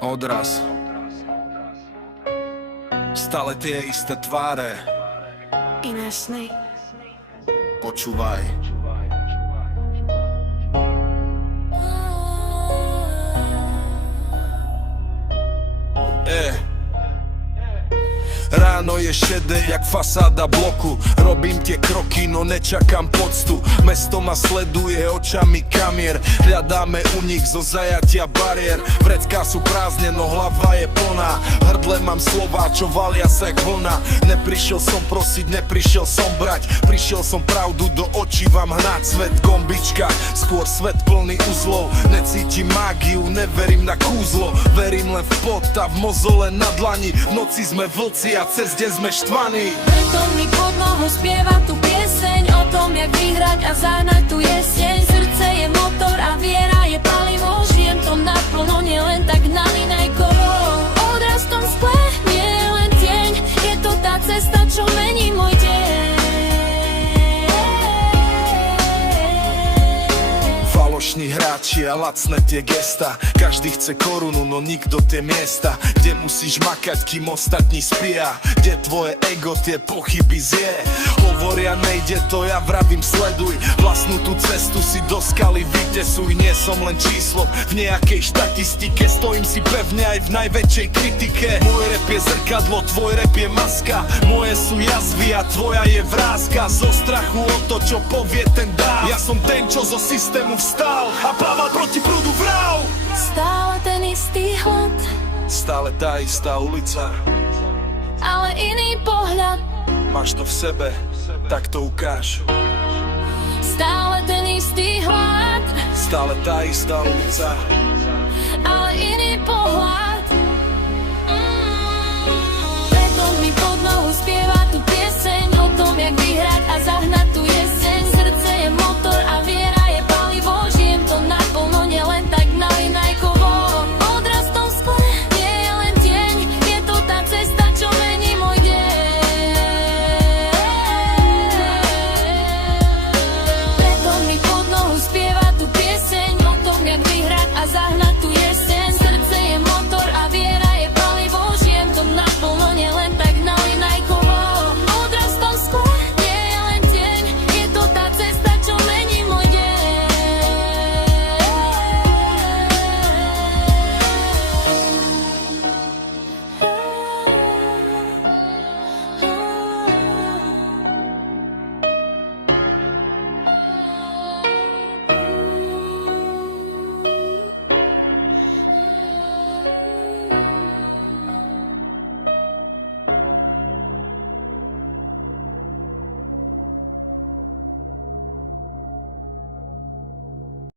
Odraz. Stále tie isté tváre. Iné sny. Počúvaj. Ráno je šedé jak fasáda bloku. Robím tie kroky, no nečakám poctu. Mesto ma sleduje očami kamier. Hľadáme unik zo zajatia bariér. Vrecká sú prázdne, no hlava je plná. V hrdle mám slová, čo valia sa jak vlna. Neprišiel som prosiť, neprišiel som brať. Prišiel som pravdu do očí vám hnať. Svet gombička, skôr svet plný uzlov. Necítim mágiu, neverím na kúzlo. Verím len v pot a v mozole na dlani. V noci sme vlci a cez deň sme štvaní. Preto mi pod nohou spieva tu pieseň o tom, jak vyhrať a zahnať tu jeseň. Srdce je motor a viera je palivo. Žijem to naplno, nie len tak na linajkovo. Odraz v tom skle nie je len tieň. Je to tá cesta, čo mení môj deň. Falošní hráči a lacné tie gesta. Každý chce korunu, no nikto tie miesta, kde musíš makať, kým ostatní spia. Kde tvoje ego tie pochyby zje. Hovoria nejde to, ja vravím sleduj. Vlastnú tú cestu si do skaly vytesuj. Nie som len číslo v nejakej štatistike. Stojím si pevne aj v najväčšej kritike. Môj rap je zrkadlo, tvoj rap je maska. Moje sú jazvy a tvoja je vrázka. Zo strachu o to, čo povie ten dáv. Ja som ten, čo zo systému vstal a plával proti prúdu vrav. Stále ten istý hlad, Stále tá istá ulica. ale iný pohľad. Máš to v sebe, tak to ukáž. Stále ten istý hlad, Stále tá istá ulica. ale iný pohľad.